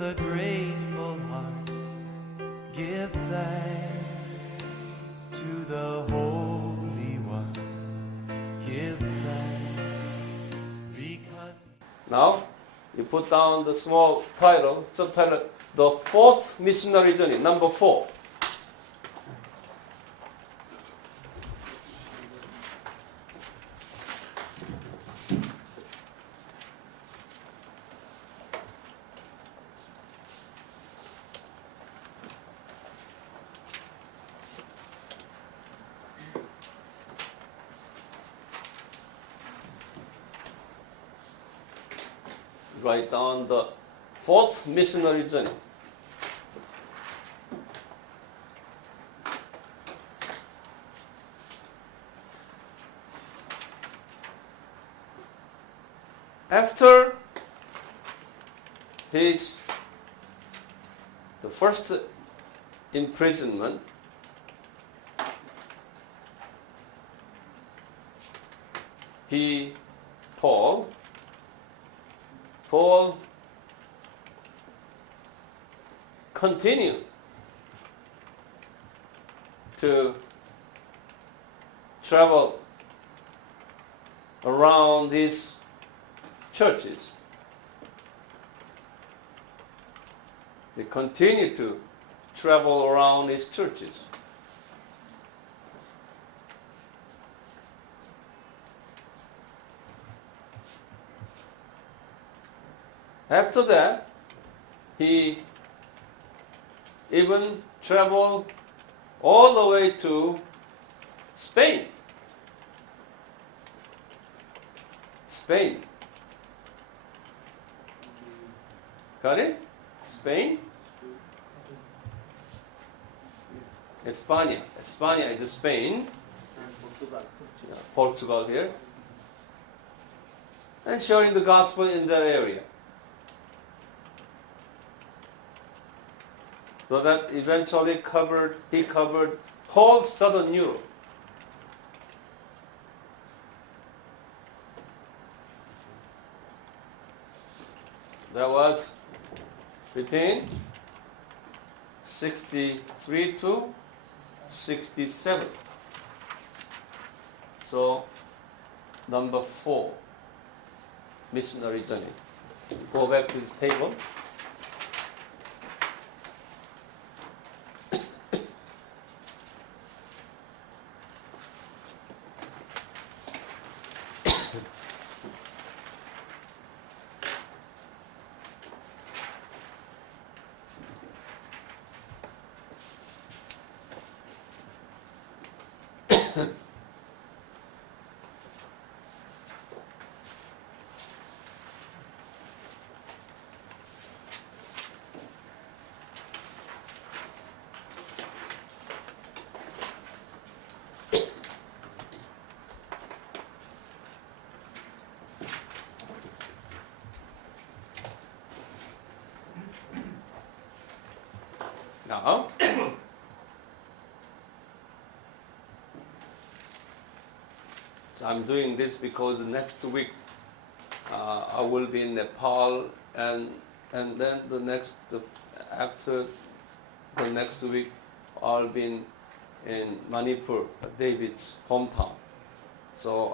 with a grateful heart, give thanks to the Holy One. Give thanks because... Now, you put down the small title, subtitle, The Fourth Missionary Journey, number 4. Write down the fourth missionary journey. After the first imprisonment, Paul continued to travel around these churches. He continued to travel around these churches. After that, he even traveled all the way to Spain. Got it? Spain? España. España is Spain. Portugal here. And sharing the gospel in that area. So that eventually he covered whole southern Europe. That was between 63 to 67. So, number 4, missionary journey. Go back to this table. Now, so I'm doing this because next week I will be in Nepal, and then after the next week I'll be in Manipur, David's hometown. So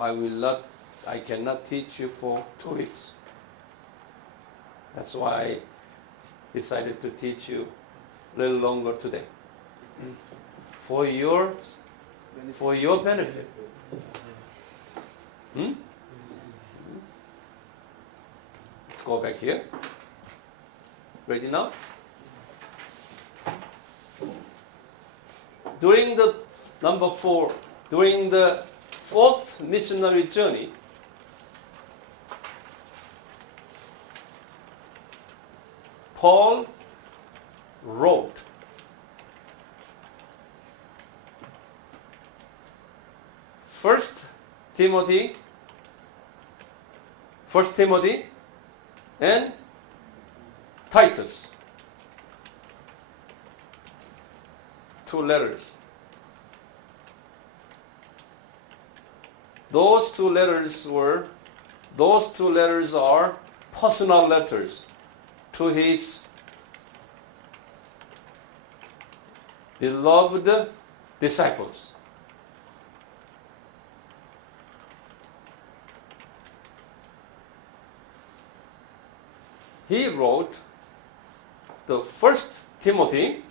I cannot teach you for 2 weeks. That's why I decided to teach you a little longer today. For your benefit. Let's go back here. Ready now? During the number 4, during the 4th missionary journey, Paul wrote First Timothy and Titus. 2 letters. Those two letters are personal letters to his beloved disciples. He wrote the first Timothy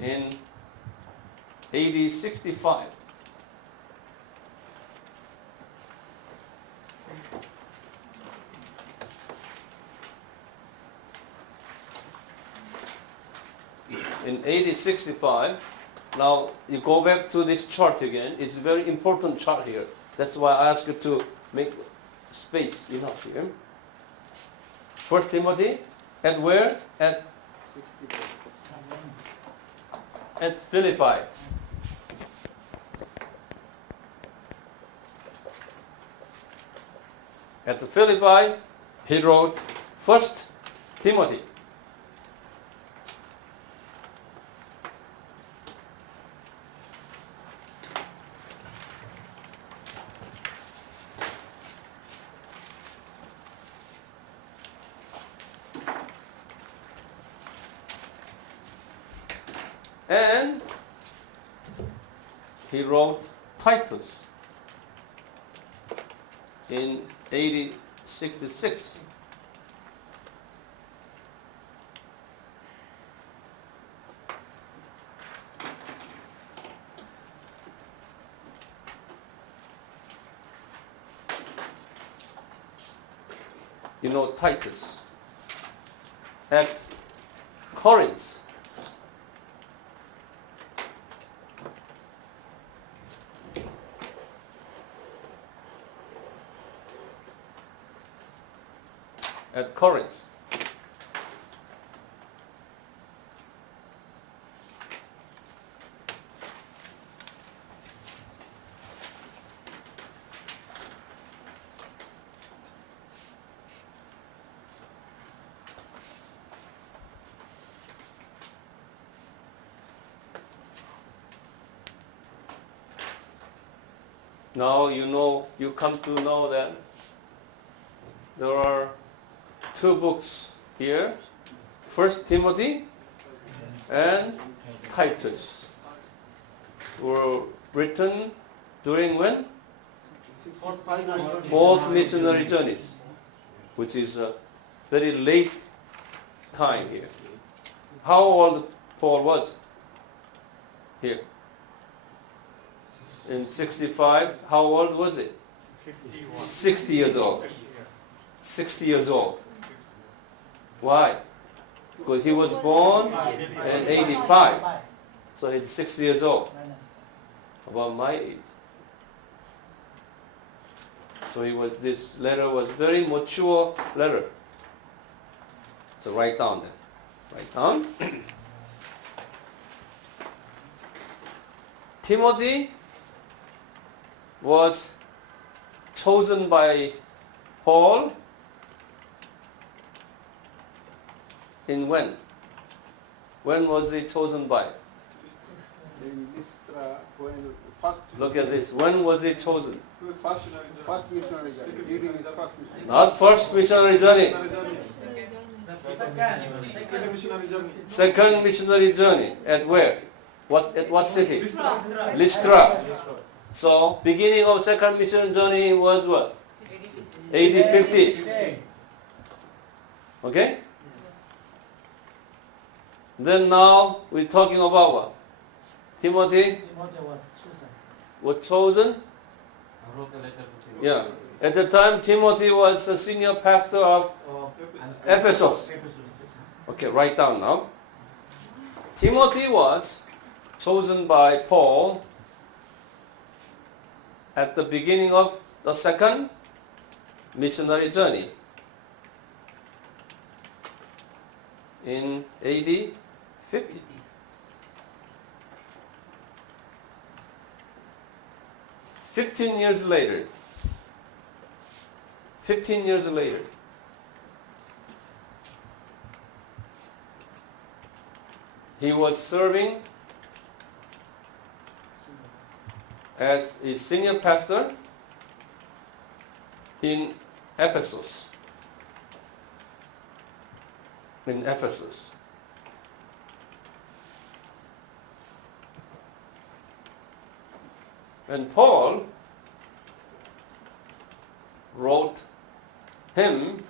in AD 65. In AD 65, now you go back to this chart again. It's a very important chart here. That's why I asked you to make space enough here. First Timothy, at where? At Philippi. At the Philippi, he wrote First Timothy. And he wrote Titus in AD 66. You know Titus at Corinth. At Corinth. Now you come to know that there are two books here, First Timothy and Titus, were written during when? Fourth missionary journeys, which is a very late time here. How old Paul was here? In 65, how old was he? 60 years old. 60 years old. Why? Because he was born in 85. So he's 60 years old. About my age. So this letter was very mature letter. So write down that. Write down. Timothy was chosen by Paul in when? When was he chosen by? In Lystra, when first. Look at this. When was he chosen? First missionary journey. During his first missionary. Not first missionary journey. Second missionary journey. At where? At what city? Lystra. So beginning of second missionary journey was what? AD 50. Okay? Then now we're talking about what? Timothy was chosen. Yeah. At the time, Timothy was a senior pastor of Ephesus. Okay, write down now. Timothy was chosen by Paul at the beginning of the second missionary journey in AD 50. 15 years later, he was serving as a senior pastor in Ephesus. in Ephesus. And Paul wrote him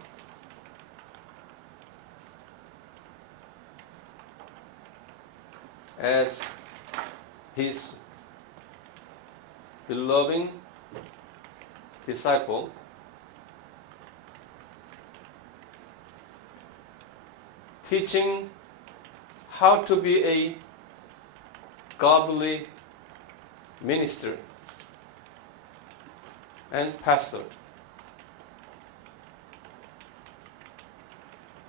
as his beloved disciple, teaching how to be a godly minister and pastor.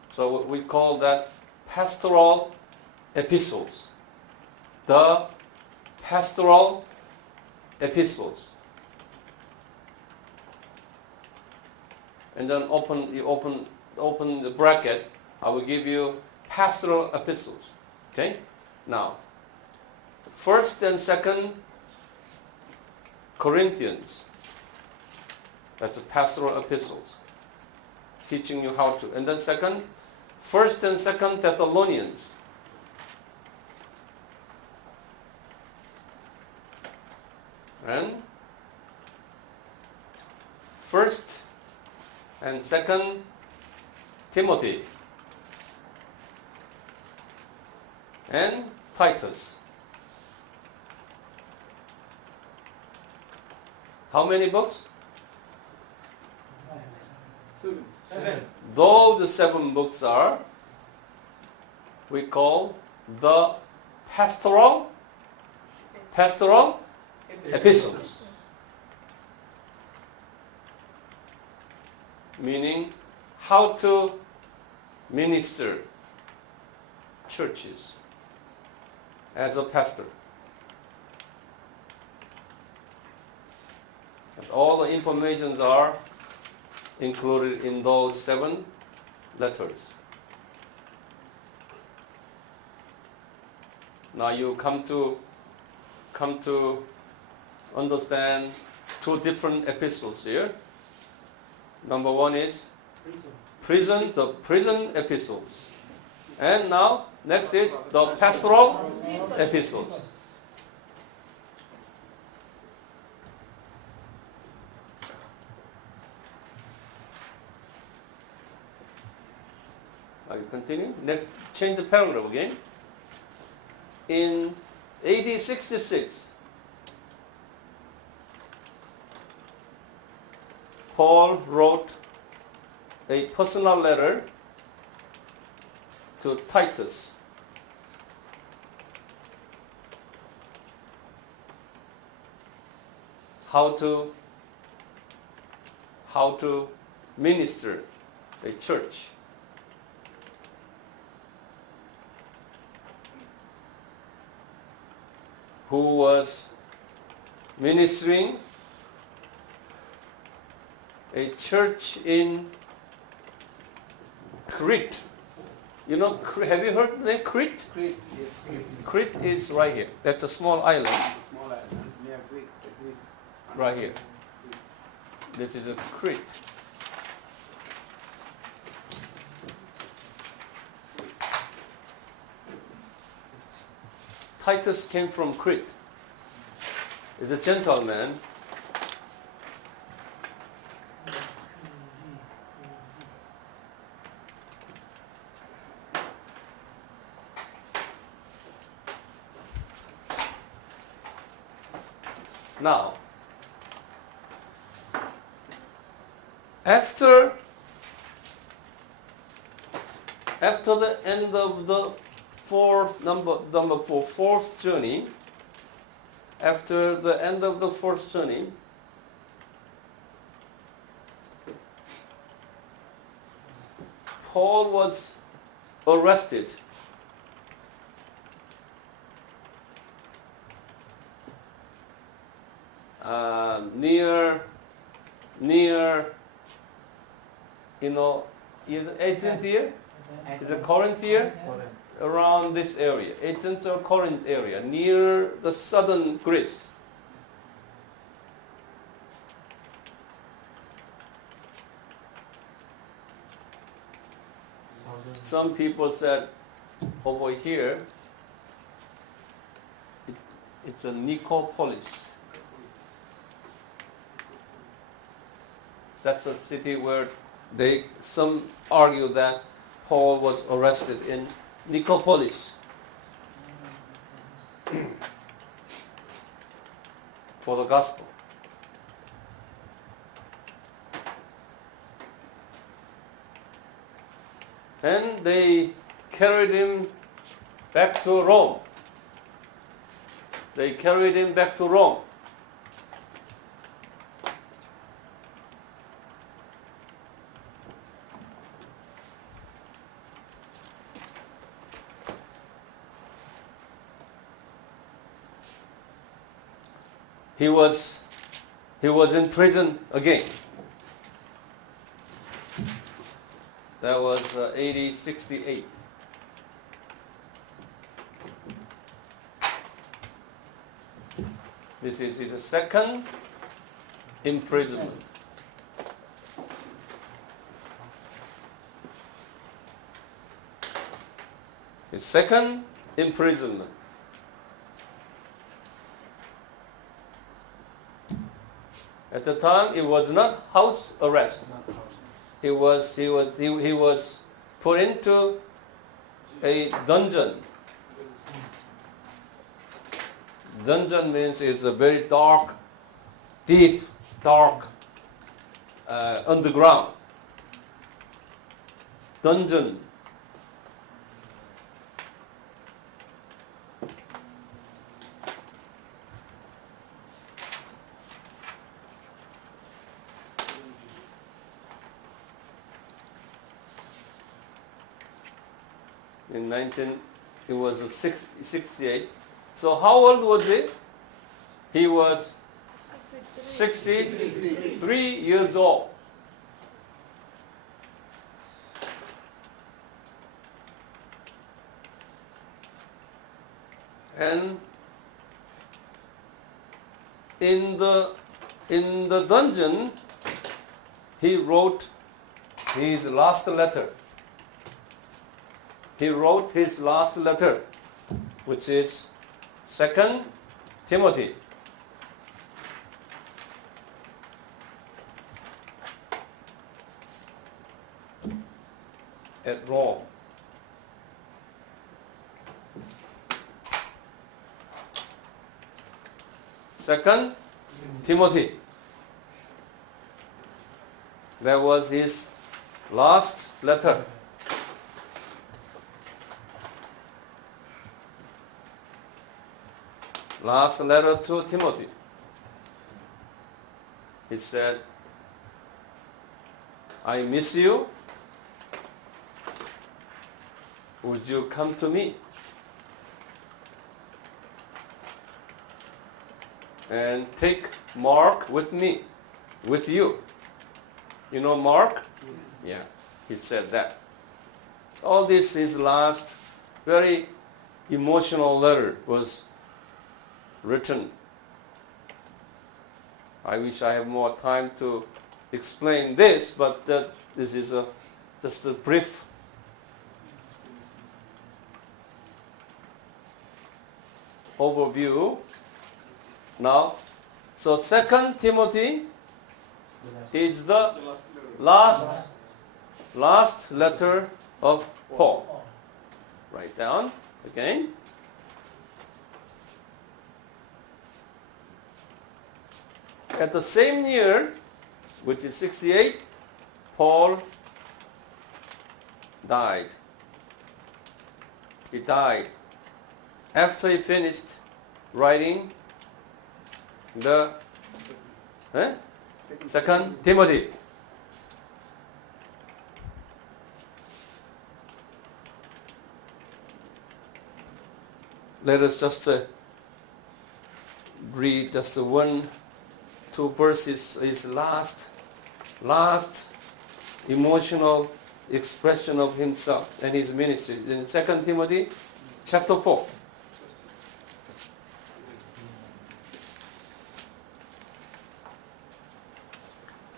So we call that pastoral epistles. The pastoral epistles. And then open the bracket. I will give you pastoral epistles. Okay? Now, 1st and 2nd Corinthians. That's a pastoral epistles. Teaching you how to. And then 1st and 2nd Thessalonians. And 1st and 2nd Timothy. And Titus. How many books? 7. Those the 7 books are, we call the pastoral epistles. Meaning how to minister churches as a pastor. That's all the informations are included in those 7 letters. Now you come to understand 2 different epistles here. Number 1 is the prison epistles. And now next is the pastoral epistles. I will continue. Next, change the paragraph again. In AD 66, Paul wrote a personal letter to Titus. How to minister a church. Who was ministering a church in Crete. You know, have you heard the name Crete? Crete, yes, Crete is right here. That's a small island small island near Greece. right here. This is a Crete. Titus came from Crete. He's a gentleman. Now, after the end of the fourth journey, after the end of the fourth journey, Paul was arrested. Near, Athens here, is it Corinth here? Around this area, Athens or Corinth area, near the southern Greece. some people said over here, it's a Nicopolis. That's a city where some argue that Paul was arrested in Nicopolis for the gospel. And they carried him back to Rome. They carried him back to Rome. He was in prison again. That was AD 68. This is his second imprisonment. His second imprisonment. At the time, it was not house arrest. He was put into a dungeon. Dungeon means it's a very dark, deep, dark, underground. Dungeon. He was 68. So how old was he? He was 63 years old. And in the dungeon, he wrote his last letter. He wrote his last letter, which is 2 Timothy. At Rome. Second Timothy. That was his last letter. Last letter to Timothy. He said, I miss you. Would you come to me? And take Mark with me, with you. You know Mark? Yeah, he said that. All this, his last very emotional letter was written. I wish I have more time to explain this, but this is just a brief overview. Now, so 2 Timothy is the last letter of Paul. Write down again. At the same year, which is 68, Paul died. He died after he finished writing the 2 Timothy. Let us just read just 1-2 verses, his last emotional expression of himself and his ministry. In 2 Timothy chapter 4.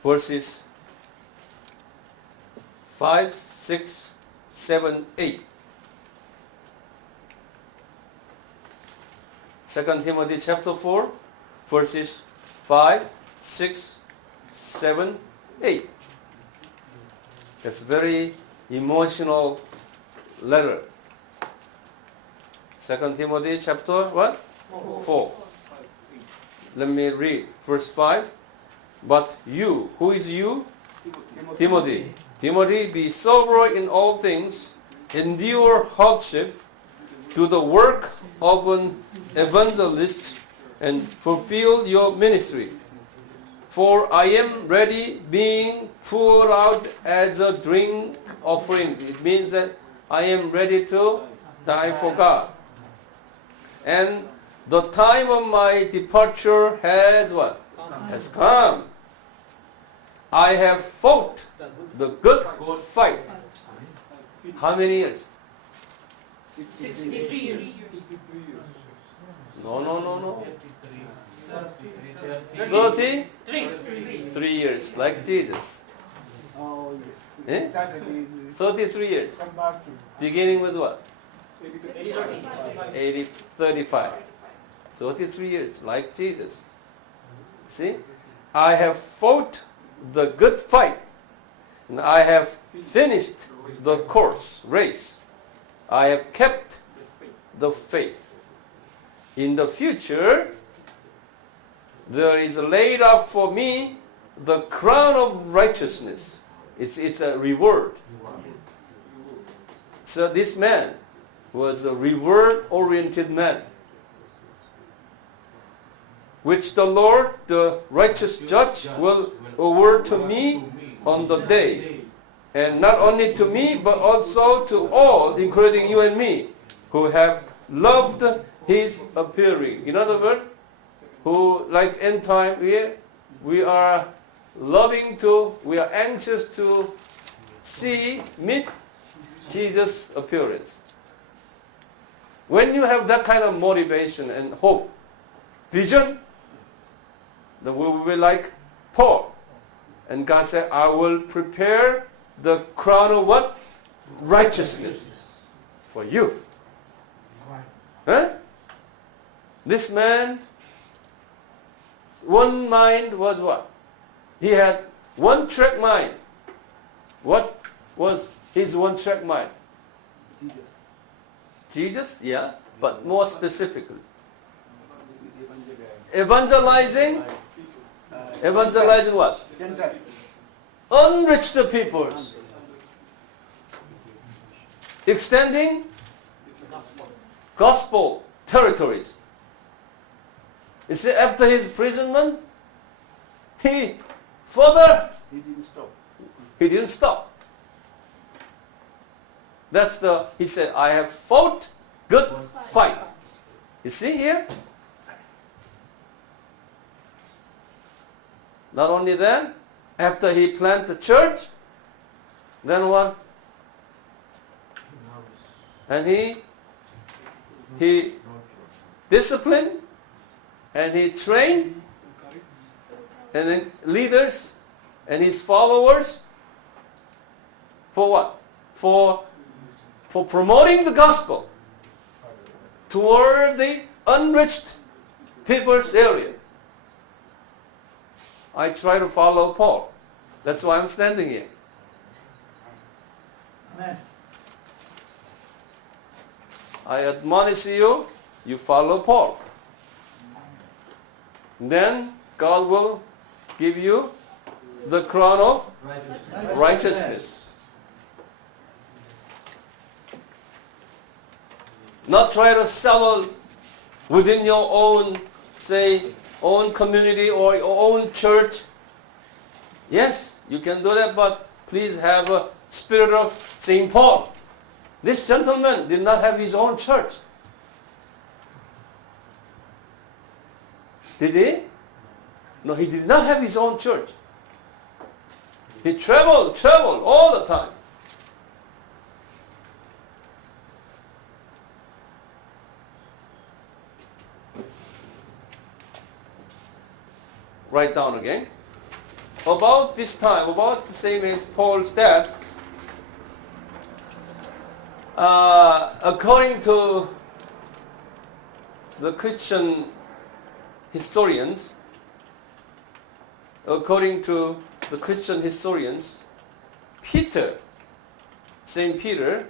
Verses 5, 6, 7, 8. 2 Timothy chapter 4, verses 5, 6, 7, 8. It's a very emotional letter. 2 Timothy chapter what? 4. Let me read verse 5. But you, who is you? Timothy. Timothy, be sober in all things, endure hardship, do the work of an evangelist, and fulfill your ministry. For I am ready, being poured out as a drink offering. It means that I am ready to die for God. And the time of my departure has what? Has come. I have fought the good fight. How many years? 63 years. No. 33 years, like Jesus. Oh, yes. Eh? It started in 33 years. conversion. Beginning with what? 80. 35. 33 years, like Jesus. See? I have fought the good fight. And I have finished the race. I have kept the faith. In the future, there is laid up for me the crown of righteousness. It's a reward. So this man was a reward-oriented man, which the Lord, the righteous judge, will award to me on the day. And not only to me, but also to all, including you and me, who have loved his appearing. In other words, who, like end time, we are we are anxious to meet Jesus' appearance. When you have that kind of motivation and hope, vision, then we will be like Paul. And God said, I will prepare the crown of what? Righteousness for you. Huh? This man, one mind was what? He had one-track mind. What was his one-track mind? Jesus. Jesus? Yeah, but more specifically. Evangelize. Evangelizing what? Gentile. Unreached peoples. Extending gospel territories. You see, after his imprisonment, he He didn't stop. didn't stop. He said, I have fought good fight. You see here? Not only that, after he planted the church, then what? And he disciplined, and he trained, and then leaders and his followers for what? For promoting the gospel toward the unreached people's area. I try to follow Paul. That's why I'm standing here. Amen. I admonish you, you follow Paul. Then God will give you the crown of righteousness. Not try to settle within your own, own community or your own church. Yes, you can do that, but please have a spirit of St. Paul. This gentleman did not have his own church. Did he? No, he did not have his own church. He traveled all the time. Write down again. About this time, about the same as Paul's death, According to the Christian historians, Peter, Saint Peter,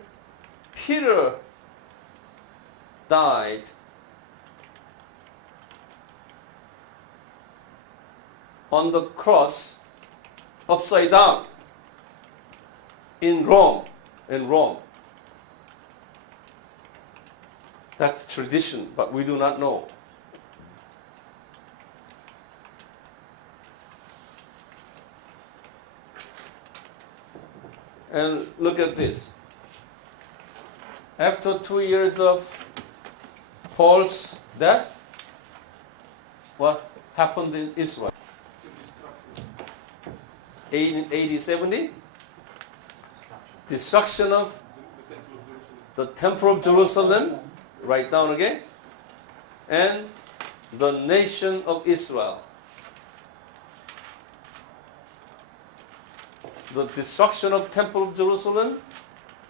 died on the cross upside down in Rome. That's tradition, but we do not know. And look at this. After 2 years of Paul's death, what happened in Israel? In AD 70? Destruction of the Temple of Jerusalem, write down again, and the nation of Israel. The destruction of Temple of Jerusalem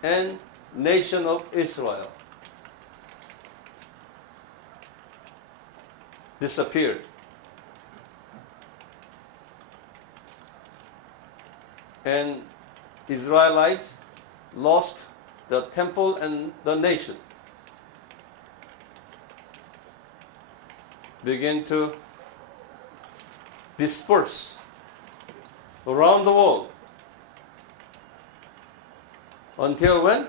and nation of Israel disappeared. And Israelites lost the temple and the nation. Began to disperse around the world. Until when?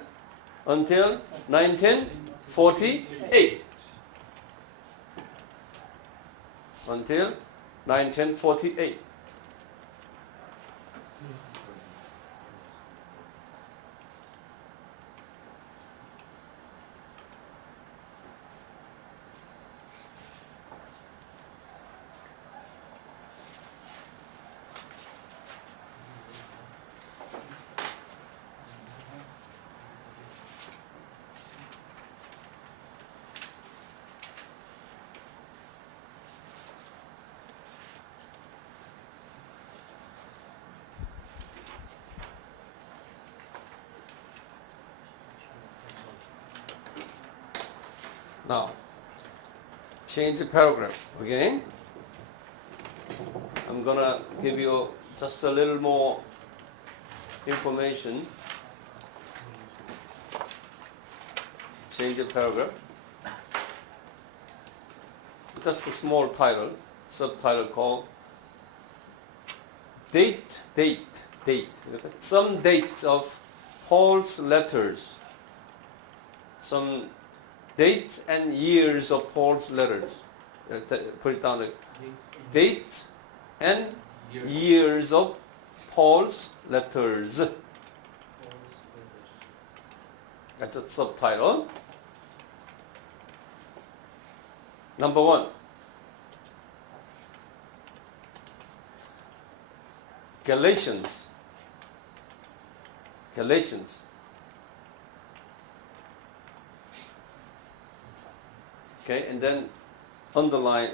Until 1948. Until 1948. Now, change the paragraph again. I'm going to give you just a little more information. Change the paragraph. Just a small title, subtitle called Date. Some dates of Paul's letters. Some dates and years of Paul's letters. Put it down there. Dates and years of Paul's letters. That's a subtitle. Number 1. Galatians. Okay, and then underline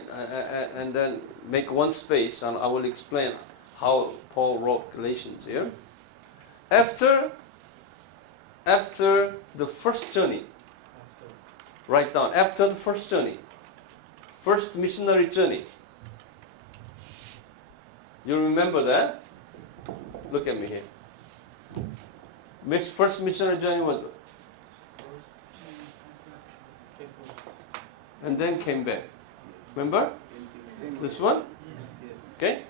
and then make one space, and I will explain how Paul wrote Galatians here. After the first journey, write down, after the first journey, first missionary journey. You remember that? Look at me here. First missionary journey was, and then came back. Remember? This one? Okay?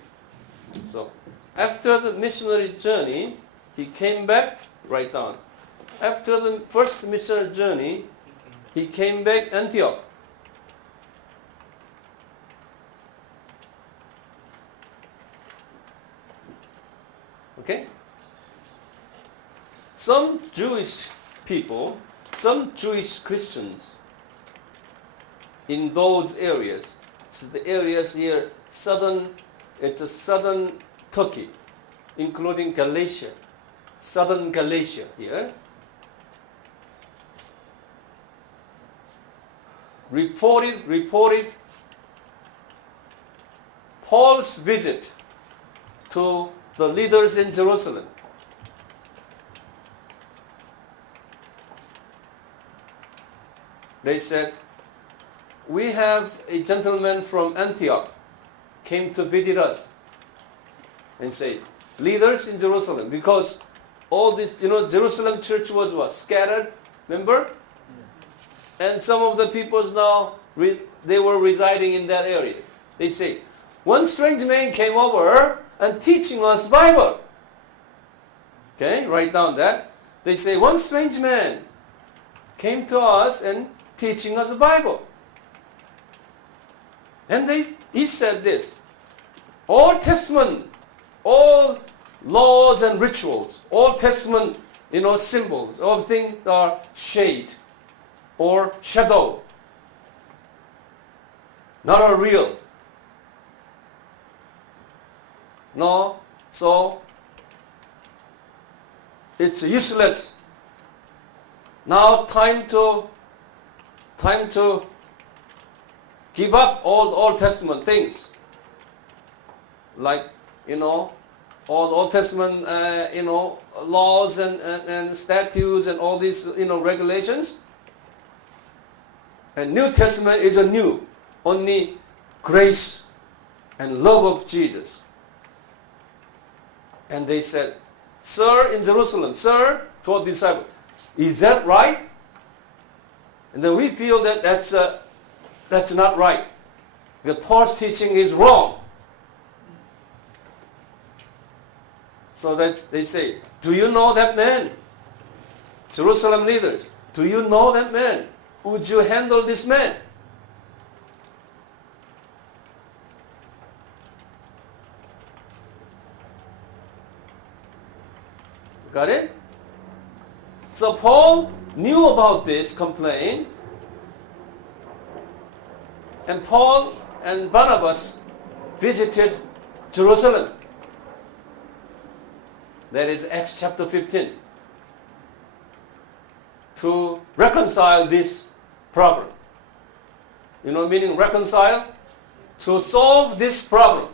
So, after the missionary journey, he came back, write down. After the first missionary journey, he came back Antioch. Okay? Some Jewish people, some Jewish Christians in those areas, so the areas here, southern Turkey, including Galatia, southern Galatia here, reported Paul's visit to the leaders in Jerusalem. they said, we have a gentleman from Antioch came to visit us and say, leaders in Jerusalem, because all this, Jerusalem church was what? Scattered, remember? And some of the peoples now, they were residing in that area. They say, one strange man came over and teaching us Bible. Okay, write down that. They say, one strange man came to us and teaching us the Bible. And he said this, Old Testament, all laws and rituals, Old Testament, symbols, all things are shade or shadow, not are real. No, so it's useless. Now time to give up all Old Testament things, like all the Old Testament laws and statutes and all these regulations. And New Testament is a new, only grace and love of Jesus. And they said, sir, in Jerusalem, sir, to our disciples, is that right? And then we feel that that's not right. The Paul's teaching is wrong. So that they say, do you know that man? Jerusalem leaders, do you know that man? Would you handle this man? Got it? So Paul knew about this complaint, and Paul and Barnabas visited Jerusalem. That is Acts chapter 15. To reconcile this problem. Meaning reconcile? To solve this problem.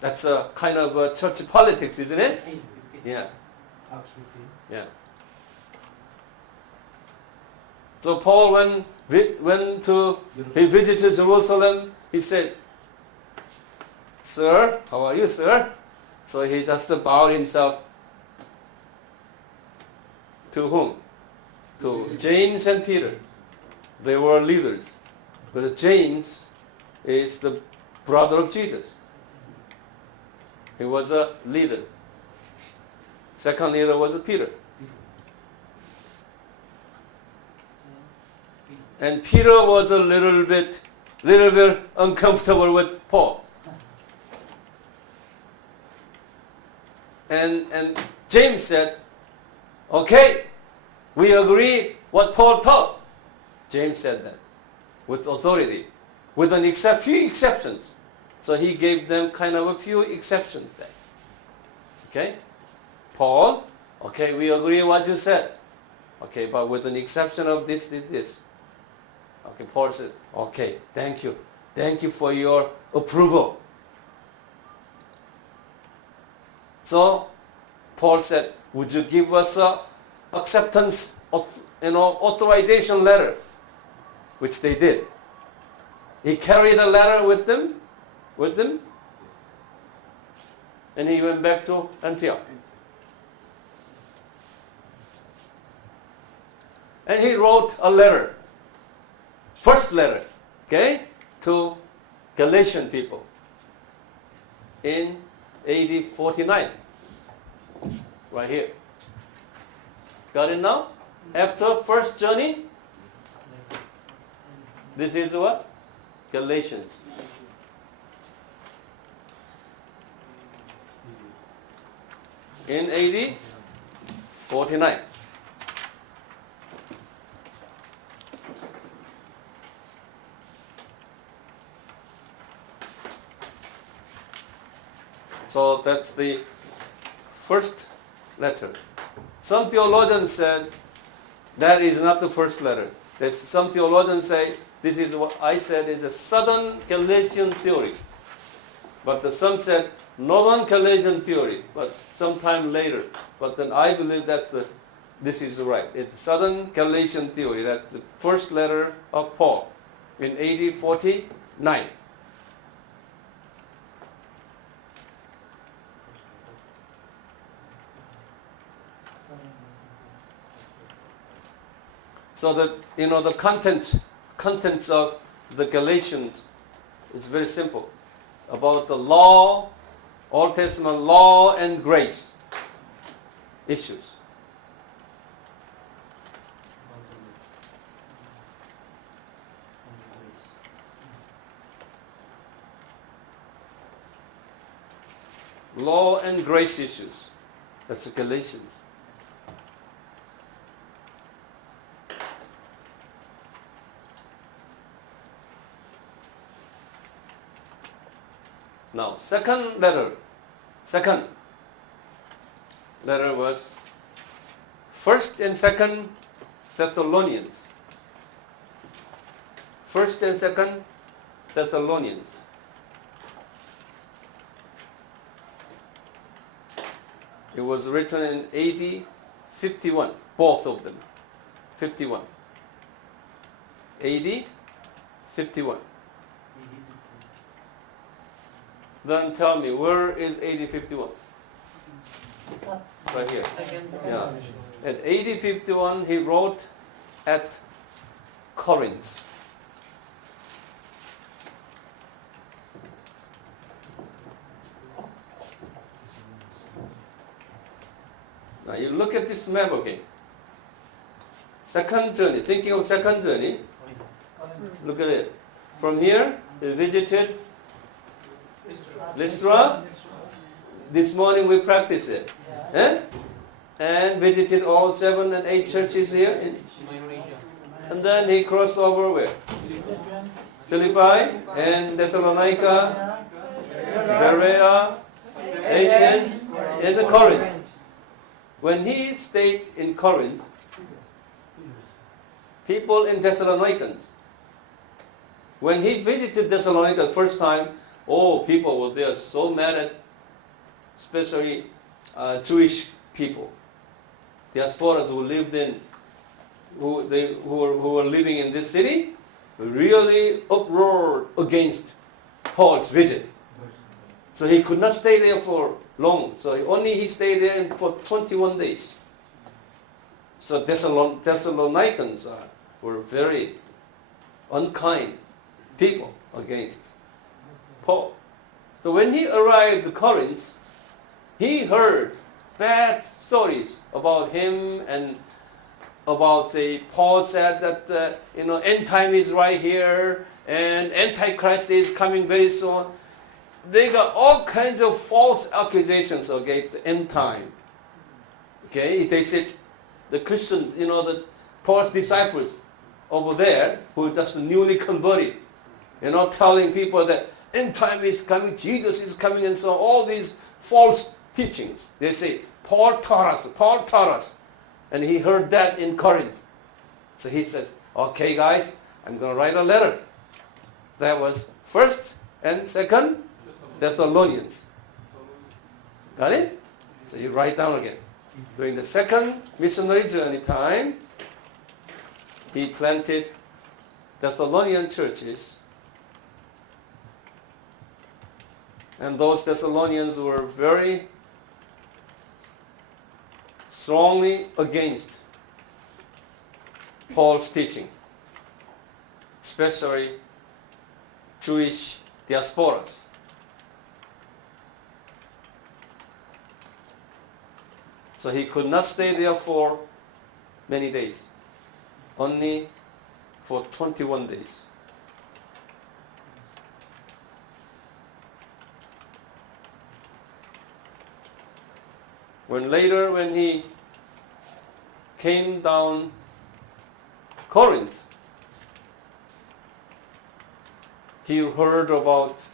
That's a kind of a church politics, isn't it? Yeah. Yeah. So Paul, he visited Jerusalem, he said, sir, how are you, sir? So he just bowed himself to whom? To James and Peter. They were leaders. But James is the brother of Jesus. He was a leader. Second leader was Peter. And Peter was a little bit uncomfortable with Paul. And James said, okay, we agree what Paul taught. James said that with authority, with few exceptions. So he gave them kind of a few exceptions there. Okay? Paul, okay, we agree what you said. Okay, but with an exception of this. Okay, Paul says, okay, thank you. Thank you for your approval. So Paul said, would you give us a acceptance of, authorization letter? Which they did. He carried the letter with them, and he went back to Antioch. And he wrote a letter, first letter, okay, to Galatian people in AD 49, right here. Got it now? After first journey, this is what? Galatians. In AD 49. So that's the first letter. Some theologians said that is not the first letter. Some theologians say this is what I said is a Southern Galatian theory. But some said Northern Galatian theory, but sometime later. But then I believe this is right. It's Southern Galatian theory. That's the first letter of Paul in AD 49. So that the contents of the Galatians is very simple. About the law, Old Testament law and grace issues. Law and grace issues. That's the Galatians. Now, second letter was First and Second Thessalonians. First and Second Thessalonians. It was written in AD 51, both of them. 51. AD 51. Then tell me, where is AD 51? Right here. Yeah. At AD 51, he wrote at Corinth. Now you look at this map again. Second journey, thinking of second journey, look at it. From here, he visited Lystra. This morning we practiced it. Eh? And visited all 7 and 8 churches here. And then he crossed over where? Philippi and Thessalonica, Berea, Athens, and Corinth. When he stayed in Corinth, people in Thessalonians, when he visited Thessalonica the first time, people were there so mad at, especially Jewish people, diasporas who lived in, who were living in this city, really uproared against Paul's visit. So he could not stay there for long. So he stayed there for 21 days. So Thessalonians were very unkind people against Paul. So when he arrived at Corinth, he heard bad stories about him and about Paul said that end time is right here and Antichrist is coming very soon. They got all kinds of false accusations against the end time. Okay, they said the Christians, the Paul's disciples over there who just newly converted, telling people that end time is coming, Jesus is coming, and so all these false teachings. They say, Paul taught us. And he heard that in Corinth. So he says, okay guys, I'm going to write a letter. That was First and Second Thessalonians. Got it? So you write down again. During the second missionary journey time, he planted Thessalonian churches. And those Thessalonians were very strongly against Paul's teaching, especially Jewish diasporas. So he could not stay there for many days, only for 21 days. When he came down Corinth, he heard about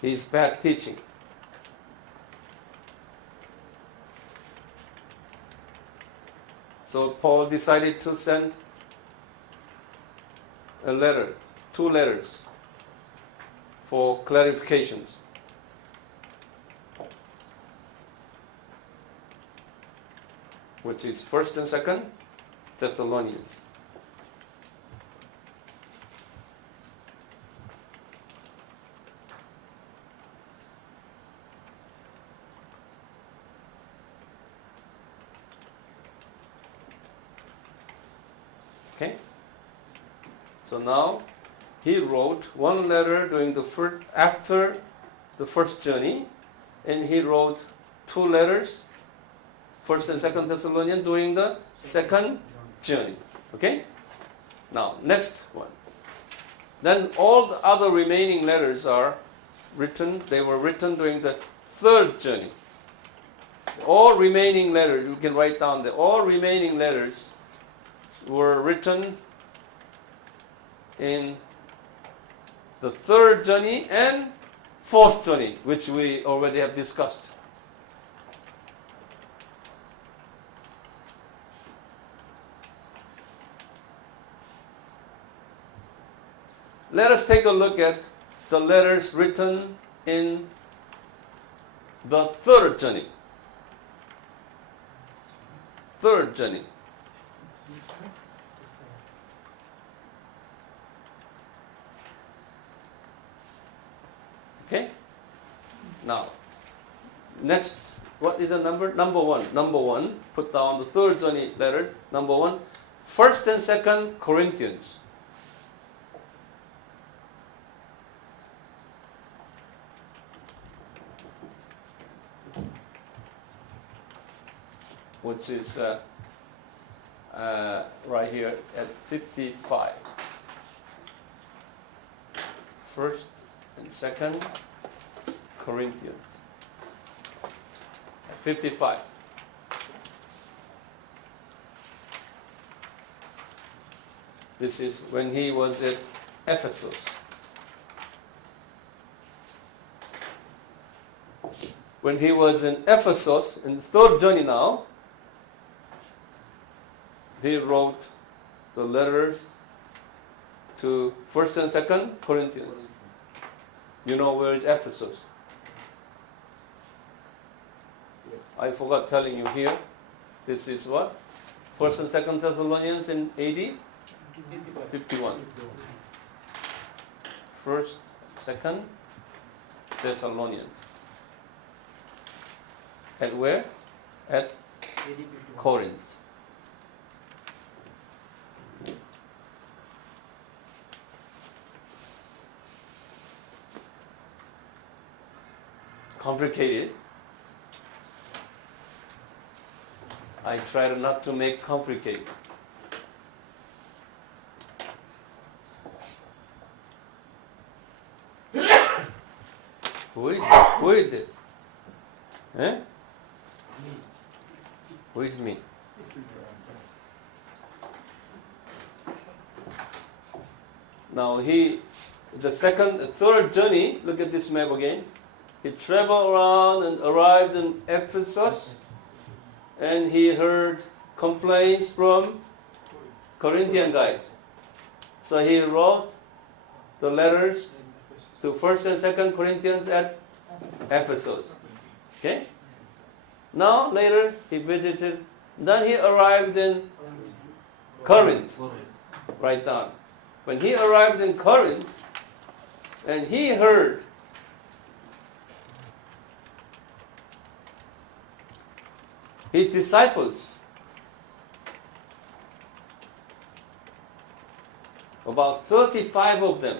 his bad teaching. So Paul decided to send a letter two letters for clarifications. Which is 1st and 2nd Thessalonians. Okay? So now he wrote one letter during the first, after the first journey, and he wrote two letters, 1st and 2nd Thessalonians, during the second journey. Okay? Now, next one. Then all the other remaining letters are written, they were written during the third journey. So all remaining letters, you can write down that all remaining letters were written in the third journey and fourth journey, which we already have discussed. Let us take a look at the letters written in the third journey. Third journey. Okay? Now, next, what is the number? Number one. Number one, put down the third journey letter. Number one, 1st and 2nd Corinthians. Which is right here at 55. 1st and 2nd Corinthians. At 55. This is when he was at Ephesus. When he was in Ephesus, in the third journey now, he wrote the letters to 1st and 2nd Corinthians. You know where is Ephesus? I forgot telling you here. This is what? 1st and 2nd Thessalonians in AD 51. 1st, 2nd Thessalonians. At where? At Corinth. Complicated. I try not to make complicated. Who is it? Eh? Who is me? Now third journey, look at this map again. He traveled around and arrived in Ephesus, and he heard complaints from Corinthian guys. So he wrote the letters to 1st and 2nd Corinthians at Ephesus. Okay? Now later he visited, then he arrived in Corinth. Write down. When he arrived in Corinth, and he heard his disciples, about 35 of them,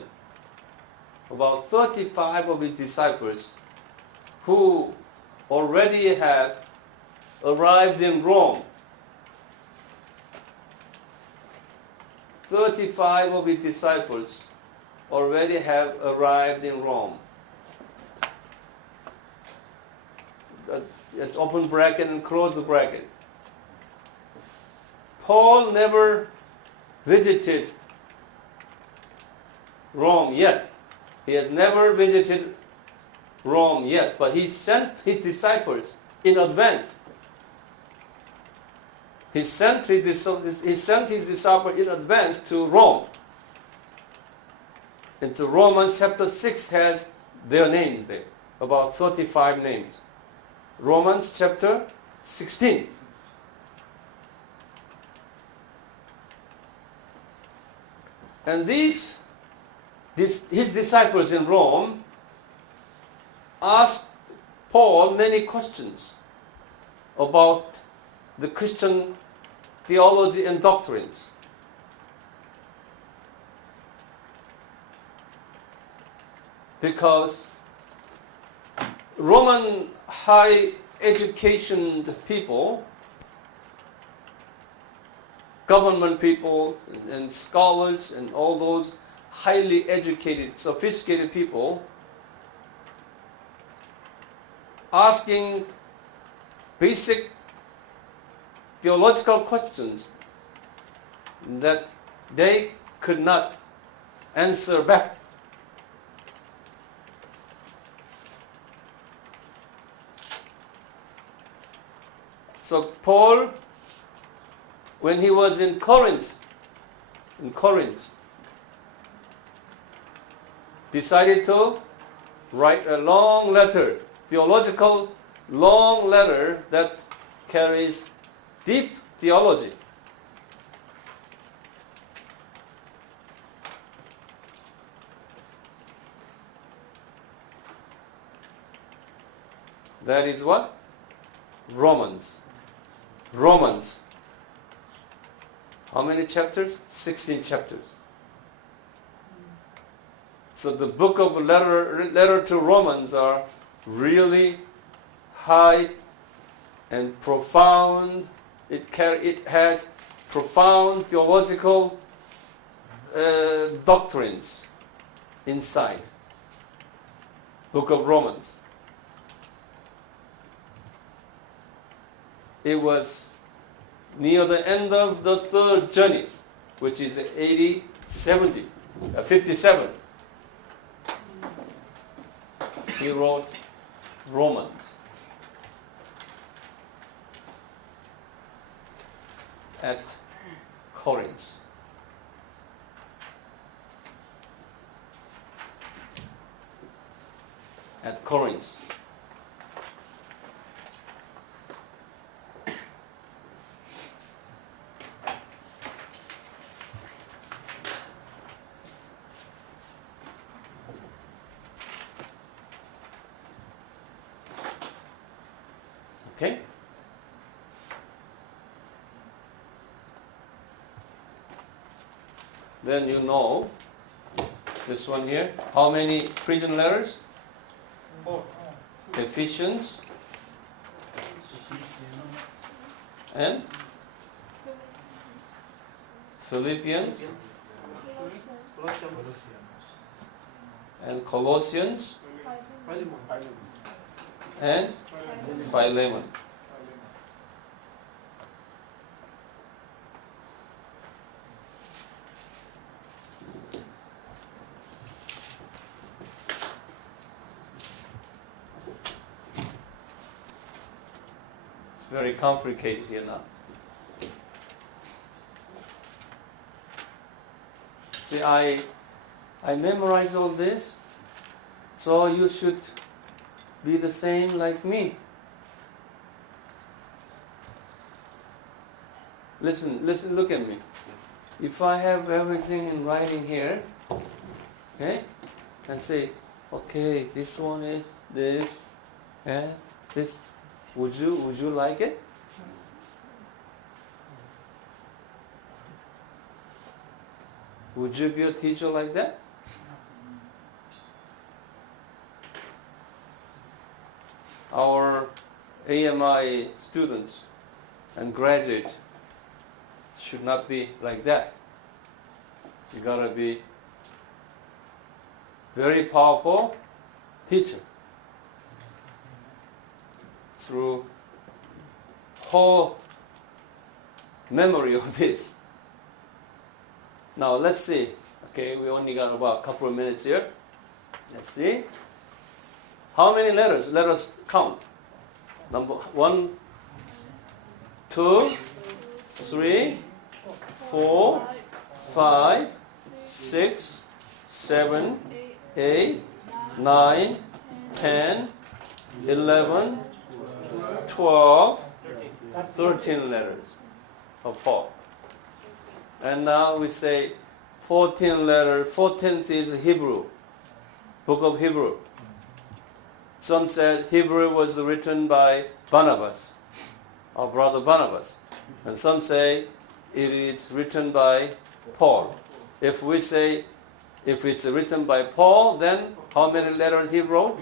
about 35 of his disciples who already have arrived in Rome. 35 of his disciples already have arrived in Rome. It's open bracket and close the bracket. Paul never visited Rome yet. He has never visited Rome yet, but he sent his disciples in advance. He sent his disciples in advance to Rome. into Romans chapter 6 has their names there, about 35 names. Romans chapter 16. And his disciples in Rome asked Paul many questions about the Christian theology and doctrines. Because Roman high educated people, government people and scholars and all those highly educated, sophisticated people asking basic theological questions that they could not answer back. So Paul, when he was in Corinth, decided to write a long letter, theological long letter that carries deep theology. That is what? Romans. How many chapters? 16 chapters. So the book of letter to Romans are really high and profound. It has profound theological doctrines inside. Book of Romans. It was near the end of the third journey, which is 57. He wrote Romans at Corinth. At Corinth. Okay? Then you know this one here. How many prison letters? 4. Ephesians and Philippians and Colossians and Philemon. It's very complicated here now. See, I memorize all this, so you should be the same like me. Listen, look at me. If I have everything in writing here, okay, and say, okay, this one is this, and this, would you like it? Would you be a teacher like that? Our AMI students and graduates should not be like that. You gotta be very powerful teacher through whole memory of this. Now let's see. Okay, we only got about a couple of minutes here. Let's see. How many letters? Let us count. Number 1, 2, 3, 4, 5, 6, 7, 8, 9, 10, 11, 12, 13 letters of Paul. And now we say 14 letters. 14th is Hebrew, book of Hebrew. Some said Hebrew was written by Barnabas, our brother Barnabas. And some say it is written by Paul. If we say if it's written by Paul, then how many letters he wrote?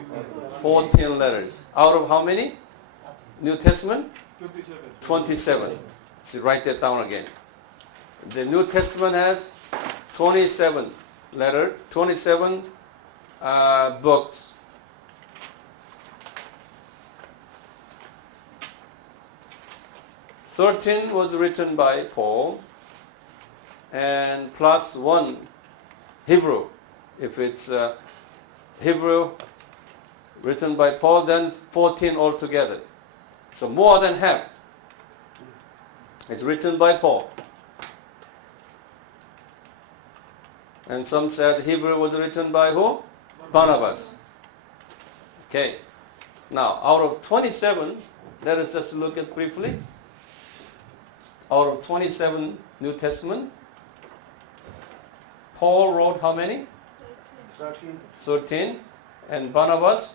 14 letters. Out of how many? New Testament? 27. So write that down again. The New Testament has 27 letters, 27 books. "13 was written by Paul, and plus 1 Hebrew. If it's Hebrew written by Paul, then 14 altogether. So more than half. It's written by Paul. And some said Hebrew was written by who? Barnabas. Okay. Now, out of 27, let us just look at briefly. Out of 27 New Testament, Paul wrote how many? 13. 13. And Barnabas?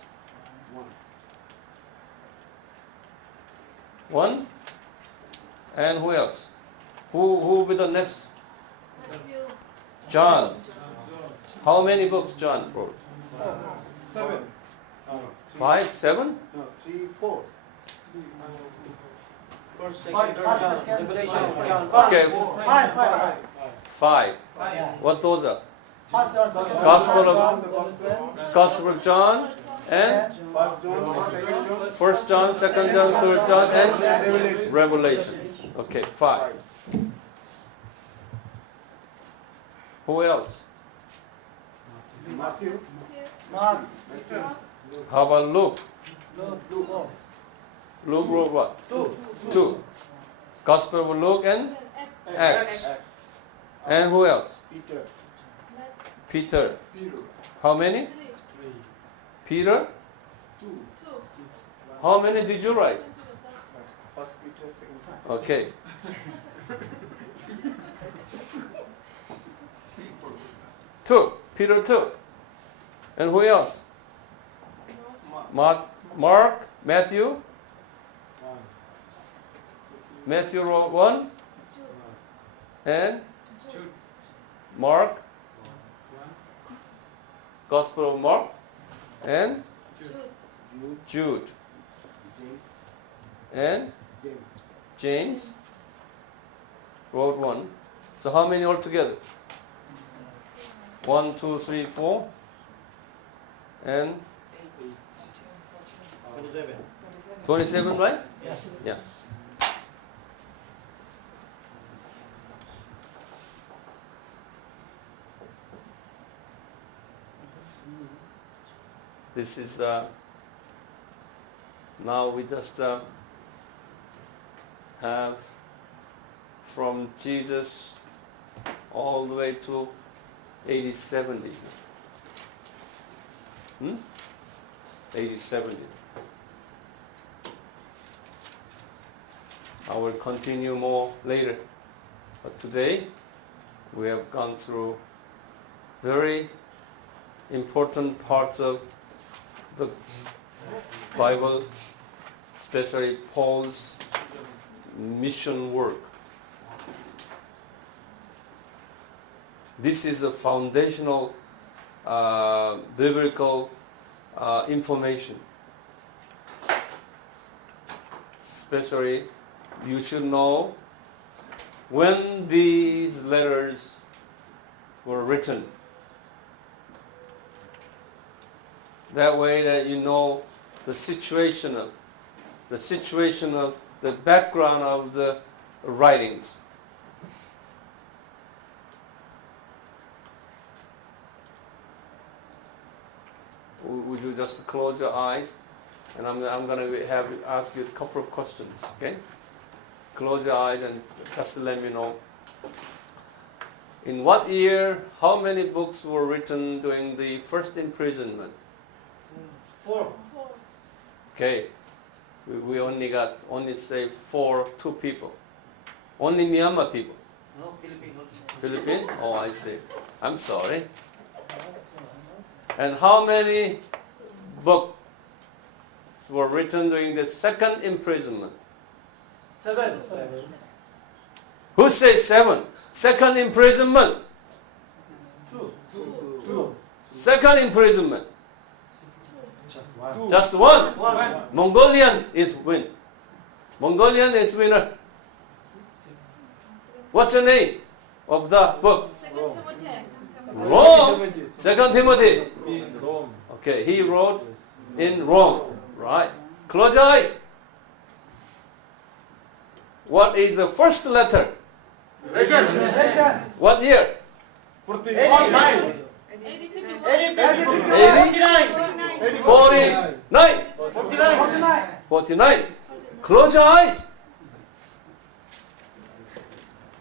1. And who else? Who will be the next? John. How many books John wrote? 7. 5, 7? No, 3, 4. Okay, Five. 5. What those are? Gospel of John and First John, 1 John, 2 John, 3 John, and Revelation. Revelation. Okay, 5. Who else? Matthew. How about Luke? Luke wrote what? 2. Gospel of Luke and Acts. And who else? Peter. Peter. How many? Peter? 2. How many did you write? First Peter, second. Okay. Two. Peter 2. And who else? Mark, Matthew. Matthew wrote 1. And Mark. Gospel of Mark. And Jude. And James wrote 1. So how many altogether? 1, 2, 3, 4. And 27, right? Yes. Yeah. This is now we just have from Jesus all the way to 80, 70. 80, 70. I will continue more later. But today we have gone through very important parts of the Bible, especially Paul's mission work. This is a foundational biblical information. Especially, you should know when these letters were written. That way that you know the situation of the background of the writings. Would you just close your eyes, and I'm going to ask you a couple of questions. Okay? Close your eyes and just let me know. In what year, how many books were written during the first imprisonment? 4. Okay, we only say 2 people. Only Myanmar people. No, Philippines also. Philippines? Oh, I see. I'm sorry. And how many books were written during the second imprisonment? 7. Who says 7? Second imprisonment. 2. Second imprisonment. Just one. Just one. 1. Mongolian is win. Mongolian is winner. What's the name of the book? Rome. Second Timothy. Okay, he wrote in Rome. Right. Close your eyes. What is the first letter? What year? 49. 49. 49. Close your eyes.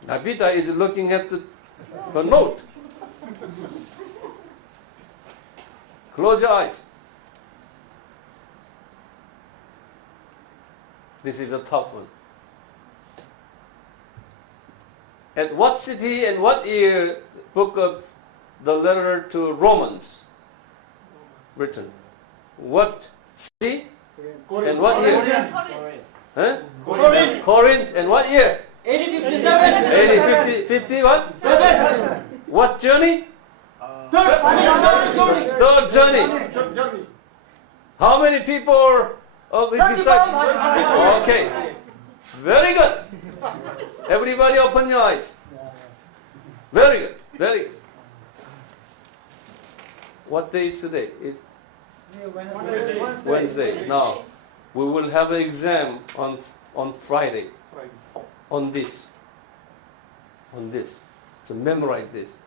Nabita is looking at the note. Close your eyes. This is a tough one. At what city and what year book of the letter to Romans written? What city and what year? Huh? Corinth and what year? 80, 50, 51? 7. What journey? Third journey. How many people of the disciples? Okay. Very good. Everybody open your eyes. Very good. Very good. What day is today? It's Wednesday. Now, we will have an exam on Friday. On this. So memorize this.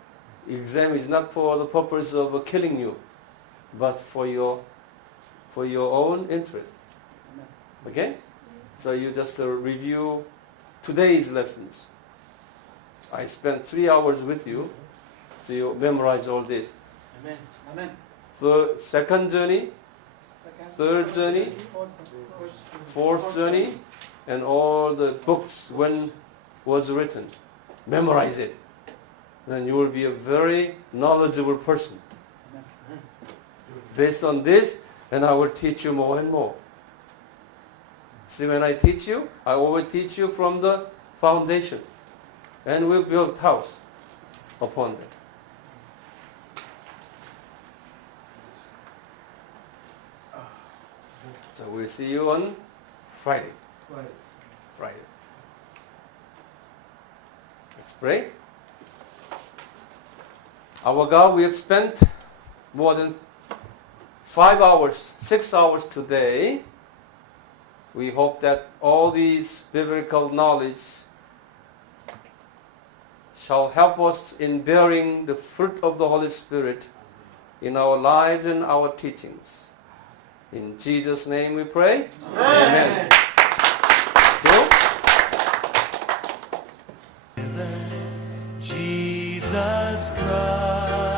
Exam is not for the purpose of killing you, but for your own interest. Okay? So you just review today's lessons. I spent 3 hours with you, so you memorize all this. Amen. Second journey, third journey, fourth journey, and all the books when was written. Memorize it. Then you will be a very knowledgeable person. Based on this, and I will teach you more and more. See, when I teach you, I always teach you from the foundation. And we'll build house upon that. So we'll see you on Friday. Friday. Let's pray. Our God, we have spent more than 5 hours, 6 hours today. We hope that all these biblical knowledge shall help us in bearing the fruit of the Holy Spirit in our lives and our teachings. In Jesus' name we pray. Amen. Jesus Christ.